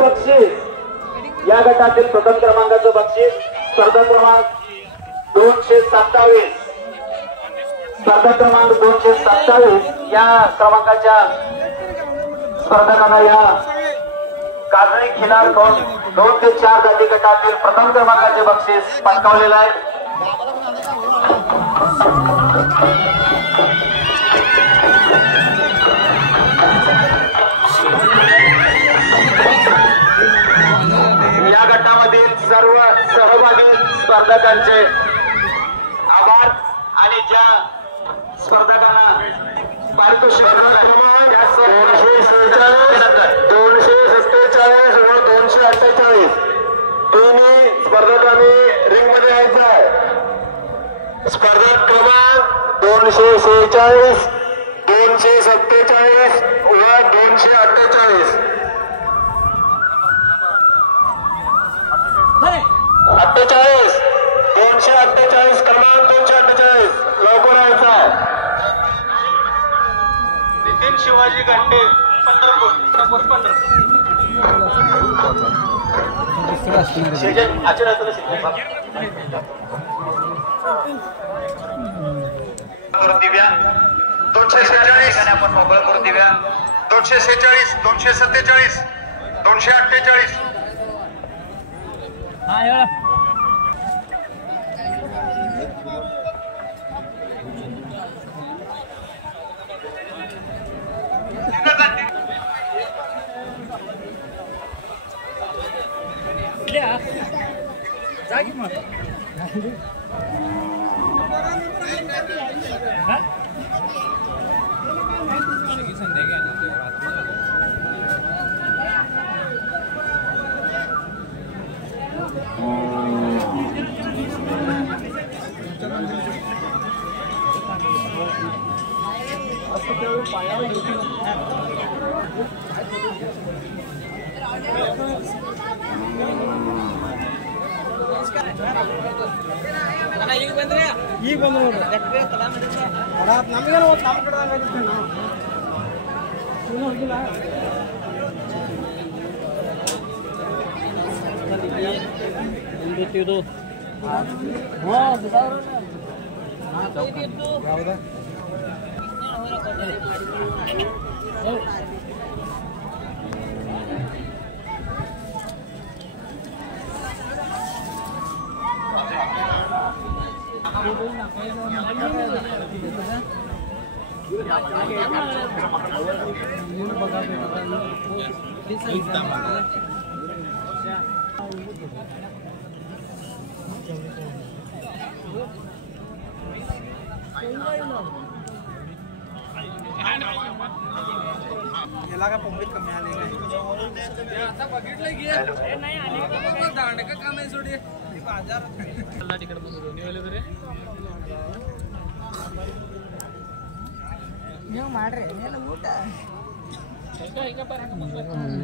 बक्षीस या गटातील प्रथम क्रमांकाचं बक्षीस स्पर्धा क्रमांक 227 स्पर्धा क्रमांक 227 या क्रमांकाच्या स्पर्धकांना या काजळी खिलार 2 ते 4 जाती गटातील प्रथम क्रमांकाचे बक्षीस पटकावलेलं आहे. या गटामधील सर्व सहभागी स्पर्धकांचे आभार आणि ज्या स्पर्धकांना पारितोषिक 247 व 248 दोन्ही स्पर्धकांनी रिंग मध्ये यायचं आहे. स्पर्धा क्रमांक 246 247 व 248 248 क्रमांक 248 लवकर यायचा. नितीन शिवाजी घंटे पंढरपूर दिव्या 246 आपण मोबाईल करून दिव्या 246 247 248 जागी मग ಈಗ ಬಂದ್ರೆ ನಮಗೇನು ನಮ್ಮ ಕಡೆ ಹೋಗಿಲ್ಲ ಇದು ಹೌದಾ याला का पंपित कमी आले आता बघितलं की नाही आले दांडक काम आहे सोडी बाजार तिकडे निवले करे ನೀವು ಮಾಡ್ರಿ ಎಲ್ಲ ಊಟ ಈಗ ಬರಕ ಮಾಡ್ರಿ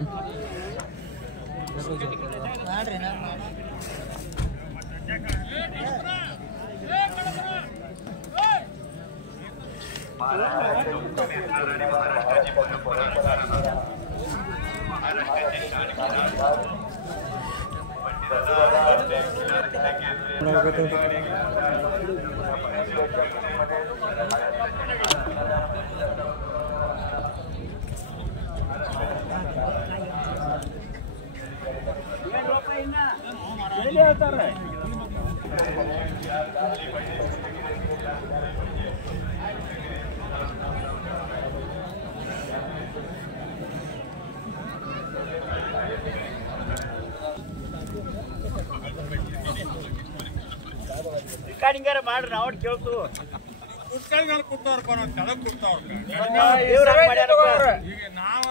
ರಿಕಾರ್ಡಿಂಗ್ ಮಾಡ್ರಿ ನಾವು ಕೇಳ್ತು ಕುತ್ಕಲ್ ಮೇಲೆ ಕೂತವ್ರ ಕೊನ ಕೆಳಗೆ ಕೂತವ್ರ ಈಗ ನಾವ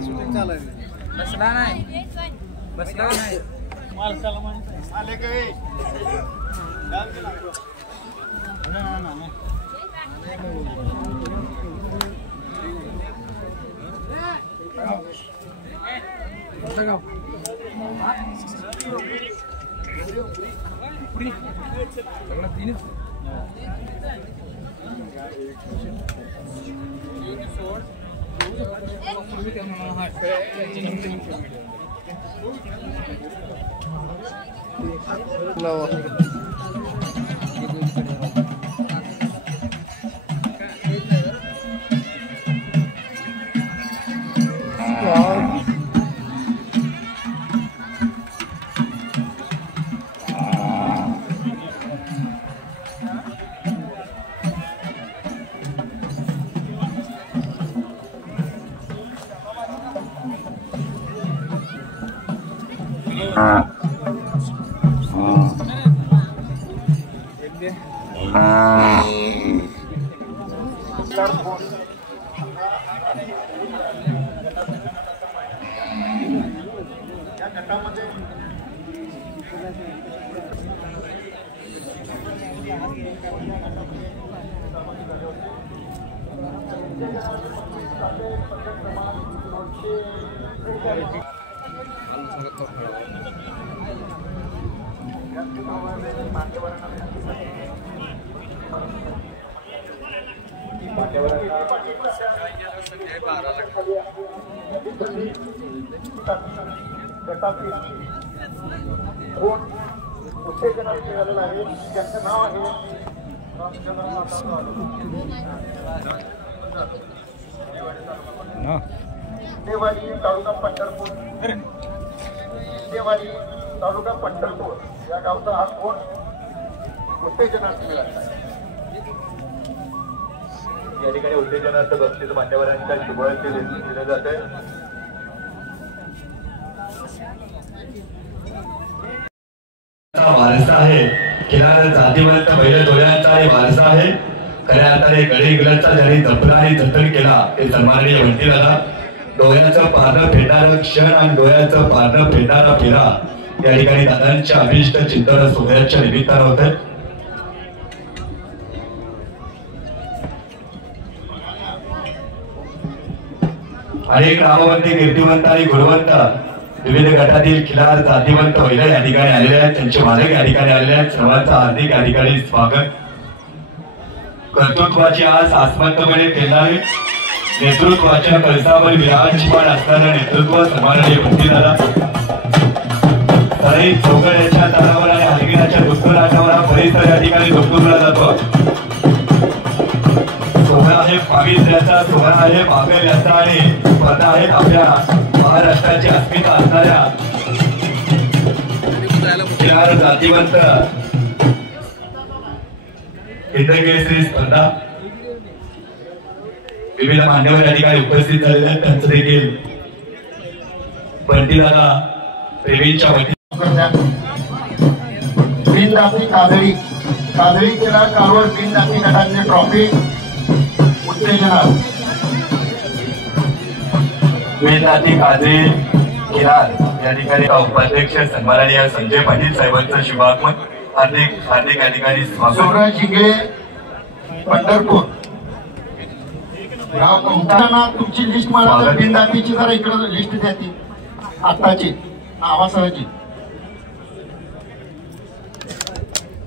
शूटिंग चालू आहे. बसला नाही माल सलमान आले काही देवारी तालुका पंढरपूर देवारी तालुका पंढरपूर या गावचा हा कोण उत्तेजनार्थ मिळाला या ठिकाणी उत्तेजनार्थ बक्षीस मान्यवरांच्या शुभारंभ दिलं जाते। वारसा आहे किनार जातीवंत बैल डोळ्यांचा वारसा आहे। खऱ्या अर्थाने गडी इंग्लंडचा ज्यांनी जपला आणि जतन केला ते सन्माननीय वंती दादा। डोळ्याचं पारणं फेडणारं क्षण आणि डोळ्याचं पारणं फेडणारा फेरा या ठिकाणी दादांच्या अभिष्ट चिंतन सोहळ्याच्या निमित्तानं होत आहे। अनेक नामवंत कीर्तिवंत आणि गुणवंत विविध गटातील खिलार जातीवंत महिला या ठिकाणी आलेले आहेत, त्यांचे मालक या ठिकाणी आलेले आहेत। सर्वांचं हार्दिक या ठिकाणी स्वागत। कर्तृत्वाची आज आसमंतपणे पेरणारे नेतृत्वाच्या कळसावर विराजमान असणारं नेतृत्व सन्माननीय वंती दादा। सदैव चौकड्याच्या तारावर आणि हलगिराच्या दुष्कराटावर हा परिसर या ठिकाणी दुखुरला जातो। सोहळा आहे पावित्र्याचा, सोहळा आहे बागल्याचा आणि स्पर्धा आहेत आपल्या महाराष्ट्राची अस्मिता असणाऱ्या खिलार जातीवंत केंद्रकेसरी स्पर्धा। विविध मान्यवर या ठिकाणी उपस्थित झालेले आहेत, त्यांचं देखील वंती दादा प्रेमींच्या वतीने बिनदाती काजळी केला कालवड बिनदाती गटाचे ट्रॉफी उत्तेजना बिनदाती काजळी किनार या ठिकाणी उपाध्यक्ष सन्माननीय संजय पाटील साहेबांचं शुभागमन हार्दिक या ठिकाणी स्वागत। जिंगळे पंढरपूर गाव कंपना तुमची लिस्ट मला बिनदातीची जरा इकडे लिस्ट द्या ती आताची आवासाची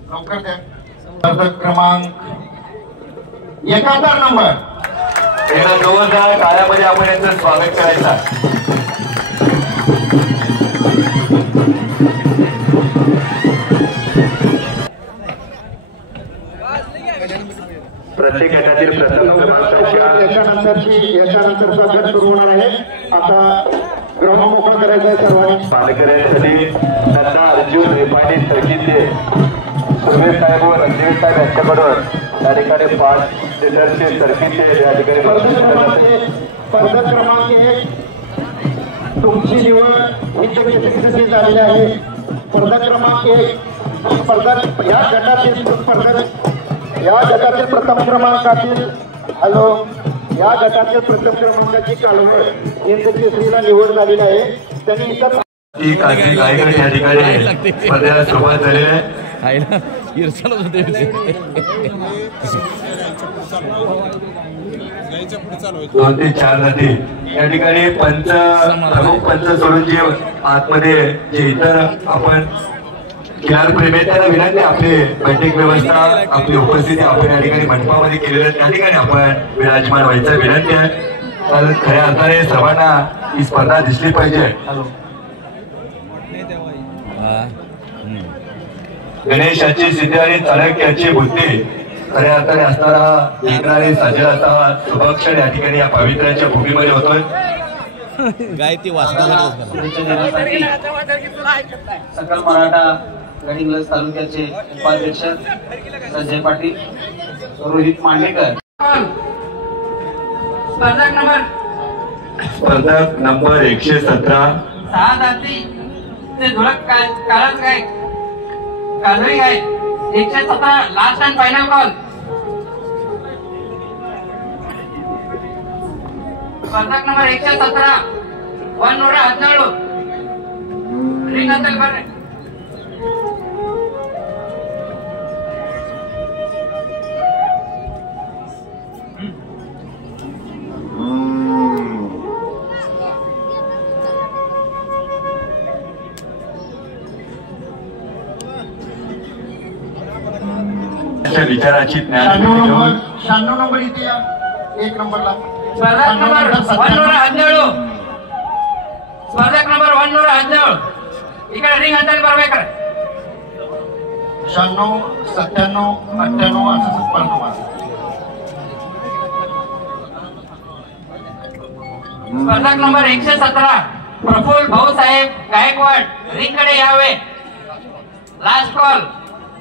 लवकर द्या। स्पर्धक क्रमांक 71 नंबर एकदा जोरदार काळामध्ये आपण यांचं स्वागत करायचं। प्रत्येक गटातील प्रथम क्रमांकाच्या याच्यानंतरचा गट सुरू होणार आहे। आता ग्राउंड मोकळा करायचा आहे सर्वांनी। मानकऱ्यांसाठी नंदा अर्जुन रेपाणी सर्किटचे सुरेश साहेब व रणजीत साहेब यांच्याकडून या ठिकाणी 5 लिटरचे सर्किटचे या ठिकाणी स्पर्धक क्रमांक 1 तुमची निवड विजयसाठी झालेली आहे। स्पर्धक क्रमांक 1 स्पर्धक या गटातील प्रथम क्रमांकातील या गटातील प्रथम क्रमांकाची कालवड इंद्रकेसरीला निवड झालेली आहे। त्यांनी इतर या ठिकाणी स्पर्धेला सुरुवात झालेली आहे। इरसालच होते दोन ते चार जाती या ठिकाणी पंच प्रमुख पंच सोडून जे आतमध्ये जे इतर आपण खेळाडू प्रेमी आहेत त्यांना विनंती आपली बैठक व्यवस्था आपली उपस्थिती आपण या ठिकाणी मंडपामध्ये केलेली त्या ठिकाणी आपण विराजमान व्हायचं विनंती आहे. तर खऱ्या अर्थाने सर्वांना ही स्पर्धा दिसली पाहिजे. गणेशाची सिद्धी आणि चाणक्याची बुद्धी खऱ्या अर्थाने असणारा जिंकणारे साजरा असा शुभक्षण या ठिकाणी या पवित्राच्या भूमीमध्ये होतोय. गायती वाचण्यासाठी सकल मराठा गडिंग्लज तालुक्याचे उपाध्यक्ष संजय पाटील, रोहित मांडेकर. स्पर्धक नंबर 117 6 जाती ते धुळक काळच गाय काजळी गाय 117 लास्ट अँड फायनल कॉल. स्पर्धक नंबर 117 117 रिंग अंतर कर. विचाराची 96 नंबर इथे या 1 नंबरला. स्पर्धक नंबर 117 स्पर्धक नंबर 117 इकडे रिंग अंतर बरोबर 96 97 98 असं स्पर्धा. स्पर्धक नंबर 117 प्रफुल्ल भाऊसाहेब गायकवाड रिंगकडे यावे. Last call.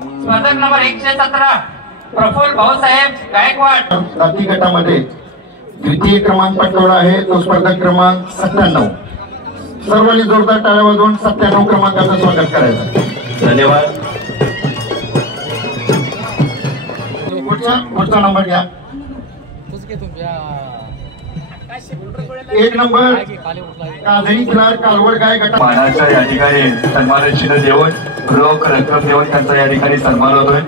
स्पर्धक नंबर 117 प्रफुल्ल भाऊसाहेब गायकवाड. जाती गटामध्ये द्वितीय क्रमांक पटकावला आहे तो स्पर्धक क्रमांक 97. सर्वांनी जोरदार टाळ्या वाजवून 97 क्रमांकाचं स्वागत करायचं. धन्यवाद. पुढचा नंबर घ्या. 1 नंबर काजळी खिलार कालवड गाय गटा. मानाच्या या ठिकाणी सन्मान चिन्ह देऊन रोख रक्कम देऊन त्यांचा या ठिकाणी सन्मान होतोय.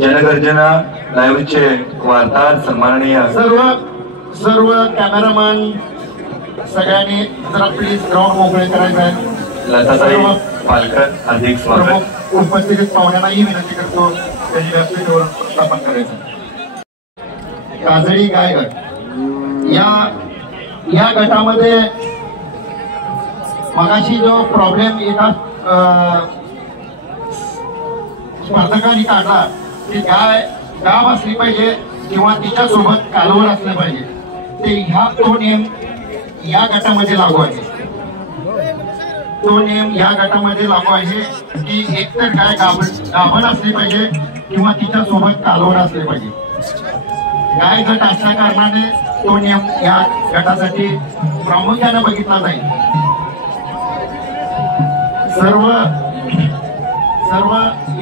जनगर्जना लाईव्हचे वार्ताहर सन्माननीय सर्व कॅमेरामॅन सगळ्यांनी जरा प्लीज ग्राउंड मोकळे करायचं आहे. लताताई पालकर अधिक स्वागत. उपस्थित पाहुण्यांनाही विनंती करतो त्याची व्यासपीठावर स्थापन करायचं. काजळी गायगट या गटामध्ये मगाशी जो प्रॉब्लेम एका स्पर्धकांनी काढला की गाय गाव असली पाहिजे किंवा तिच्या सोबत कालवड असलं पाहिजे ते तो नियम या गटामध्ये लागू आहे. तो नियम या गटामध्ये लागू आहे की एकतर गाय गाभण असली पाहिजे किंवा तिच्या सोबत कालवड असले पाहिजे. गाय गट असल्या कारणाने तो नियम या गटासाठी प्रामुख्याने बघितला जाईल. सर्व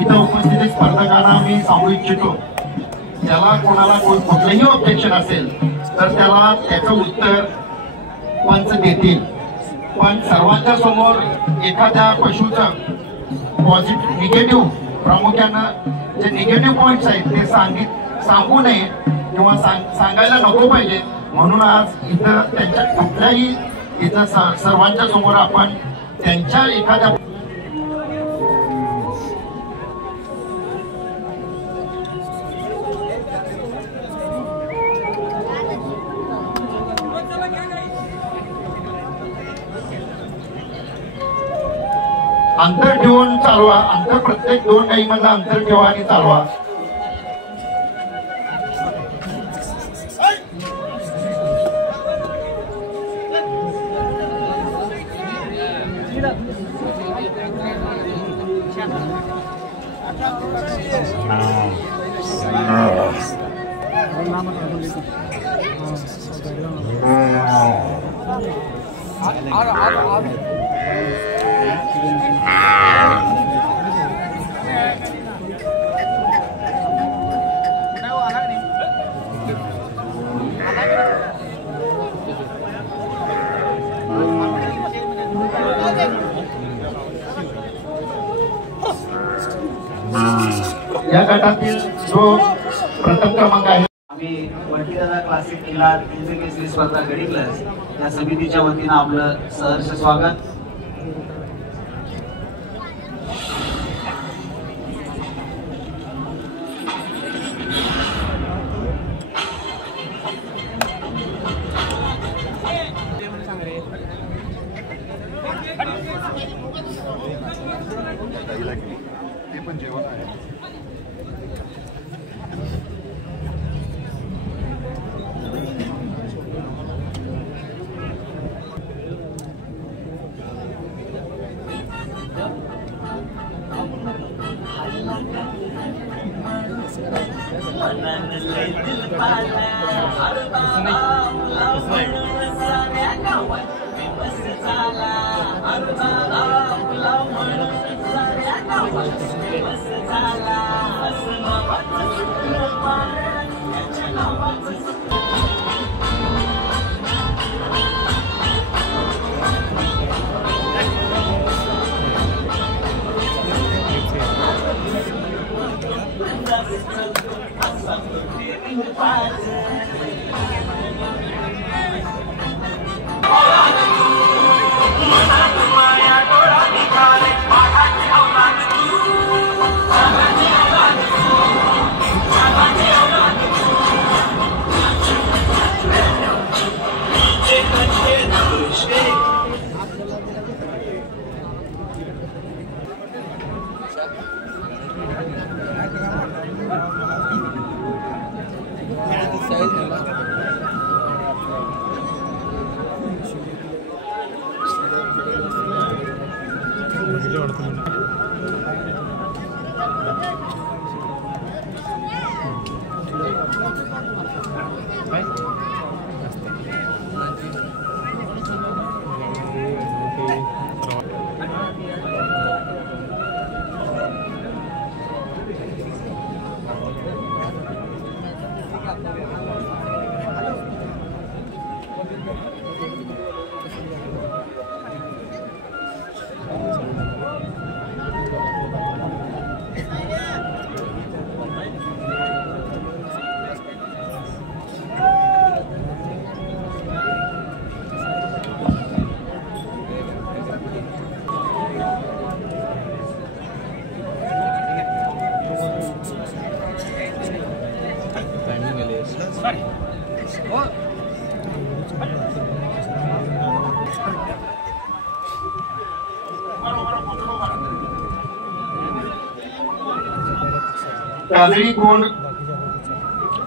इथं उपस्थित स्पर्धकांना मी सांगू इच्छितो ज्याला कोणाला कुठलंही ऑब्जेक्शन असेल तर त्याला त्याचं उत्तर पंच देतील. पण सर्वांच्या समोर एखाद्या पशुचं पॉझिटिव्ह निगेटिव्ह प्रामुख्यानं जे निगेटिव्ह पॉइंट्स आहेत ते सांगू नये किंवा सांगायला नको पाहिजे. म्हणून आज इथं त्यांच्या कुठल्याही इथं सर्वांच्या समोर आपण त्यांच्या एखाद्या अंतर ठेवून चालवा. अंतर प्रत्येक 2 गाईमधलं अंतर ठेवा आणि चालवा. या गटातील जो प्रथम क्रमांक आहे आम्ही बंटीदादा क्लासिक किल्ला केसरी स्पर्धा गडी क्लास या समितीच्या वतीनं आपलं सहर्ष स्वागत. ते पण जेवण आहे.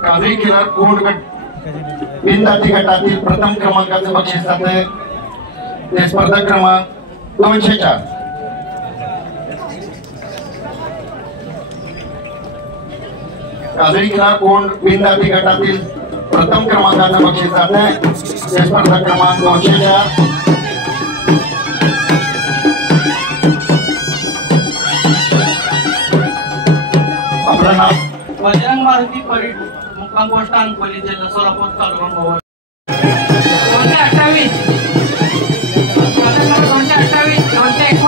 काजळी किल्ला कोंड गट बिनदाती गटातील प्रथम क्रमांकाचे बक्षीस जाते. ते स्पर्धा क्रमांक 204. काजळी किल्ला कोंड बिनदाती गटातील प्रथम क्रमांकाचे बक्षीस जाते. ते स्पर्धा क्रमांक 204. आपलं नाव बजरंग मारुती परीट मुक्काम पोस्ट अंकोली जिल्हा सोलापूर तालुका मोहोळ. 228 229 230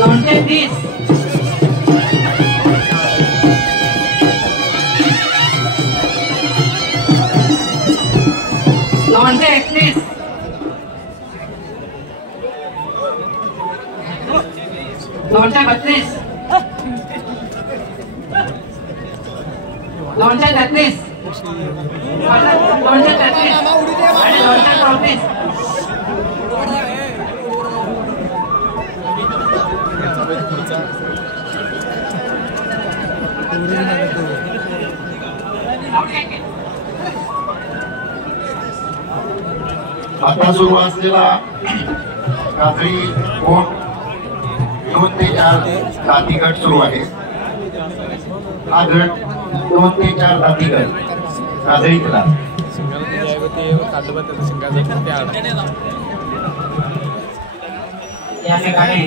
231 232 233 आणि 234. आता सुरू असलेला काजळी कोंड 2 ते 4 जाती गट सुरू आहे. हा गट 2 ते 4 जाती गट काजळी किल्ला. या ठिकाणी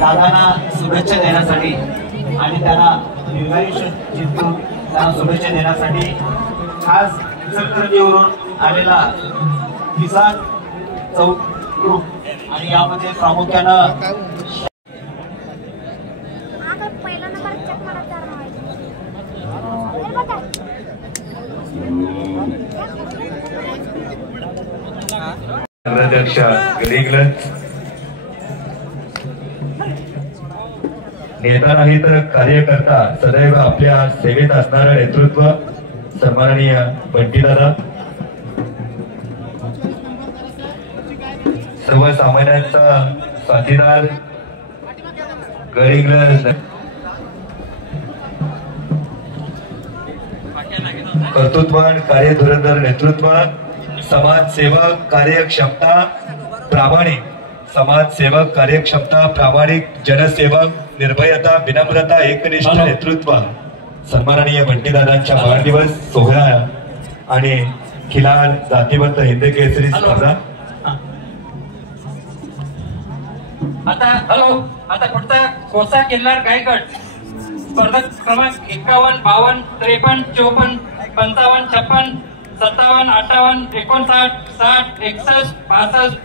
दादांना शुभेच्छा देण्यासाठी आणि त्यांना निर्णायक जिंकून त्यांना शुभेच्छा देण्यासाठी खास इचलकरंजीवरून आलेला किसान चौक ग्रुप आणि यामध्ये प्रामुख्यानं पहिला नंबर चेक मारा अध्यक्ष गडिंग्लज नेता नाही तर कार्यकर्ता सदैव आपल्या सेवेत असणारं नेतृत्व सन्माननीय बंटीदादा सर्वसामान्यांचा साथीदार गडिंग्लज कर्तृत्वान कार्यधुरंधर नेतृत्व समाजसेवक कार्यक्षमता प्रामाणिक समाजसेवक कार्यक्षमता प्रामाणिक जनसेवक निर्भयता विनम्रता एकनिष्ठ नेतृत्व सन्माननीय बंटीदादांच्या वाढदिवस सोहळा आणि खिलार जातीवंत हिंद केसरी स्पर्धा आता पुढचा कोसा किल्लार गायकड स्पर्धक क्रमांक 51 52 53 54 55 56 57 58 59 60 61 65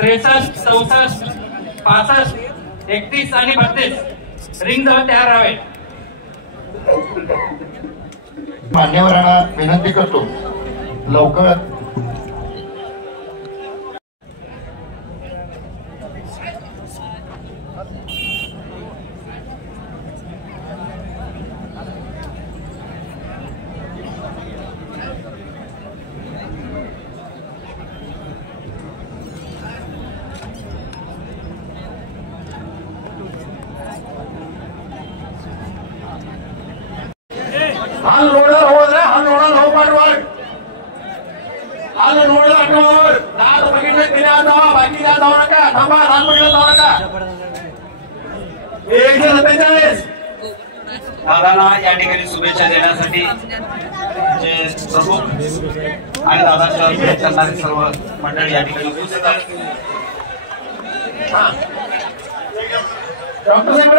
63 64 65 31 आणि 32 रिंग जवळ तयार राहावे. मान्यवरांना विनंती करतो लवकर हाल रोडर होणार हाल रोडर हो पाठवर हाल रोडर आठवर दाद बघितले तिने जावा बाकी काय जाऊ नका थांबा हाल बघितलं जाऊ नका 147 दादांना या ठिकाणी शुभेच्छा देण्यासाठी जे प्रमुख आणि दादाच्या भेट करणारे सर्व मंडळी या ठिकाणी उपस्थित आहेत. डॉक्टर साहेब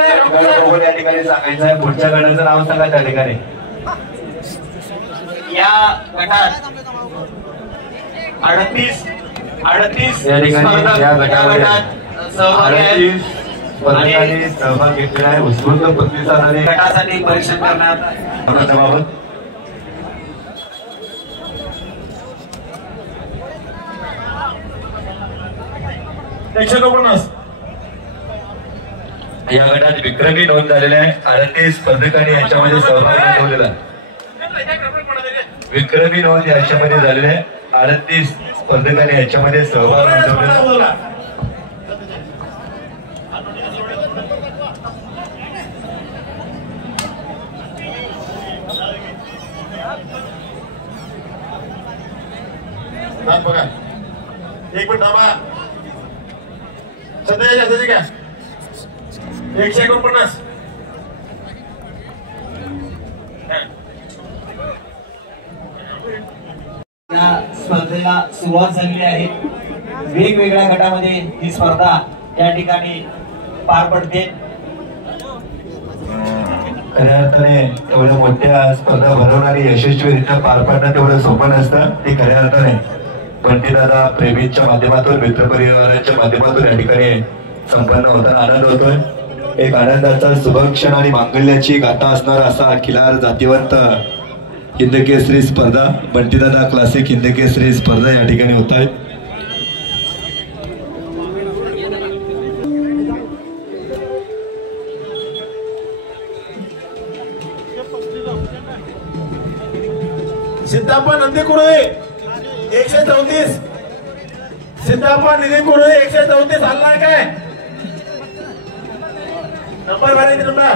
या ठिकाणी सांगायचं आहे पुढच्या गटाचं नाव सांगा त्या ठिकाणी या गटात 38 या ठिकाणी या गटामध्ये सहभागी आहेत. स्पर्धकांनी सहभाग घेतलेला आहे उत्स्फूर्त प्रतिसादाने गटासाठी परीक्षण करण्यात बाबत या गटात विक्रमी नोंद झालेले आहे 38 स्पर्धकांनी याच्यामध्ये सहभाग नोंदवलेला आहे. विक्रमी नोंद याच्यामध्ये झालेले आहे 38 स्पर्धकांनी याच्यामध्ये सहभाग नोंदवलेला आहे. बघा एक मिनिट थांबा सध्या का 149 या स्पर्धेला सुरुवात झालेली आहे. वेगवेगळ्या गटामध्ये ही स्पर्धा या ठिकाणी पार पडते. खऱ्या अर्थाने एवढ्या मोठ्या स्पर्धा भरवणारी यशस्वीरित्या पार पाडणं तेवढं सोपं नसतं. ते खऱ्या अर्थाने बंटीदादा प्रेमीच्या माध्यमातून मित्रपरिवाराच्या माध्यमातून या ठिकाणी संपन्न होताना आनंद होतोय. एक आनंदाचा शुभक्षण आणि मांगल्याची गाथा असणारा असा खिलार जातीवंत हिंदकेसरी स्पर्धा बंटीदादा क्लासिक हिंदकेसरी स्पर्धा या ठिकाणी होत आहेत. सिद्धाप्पा नंदी कुरुळे 134 सिद्धाप्पा निधी कुरुळे 134 हल्ला काय नंबर भरायचे नंबर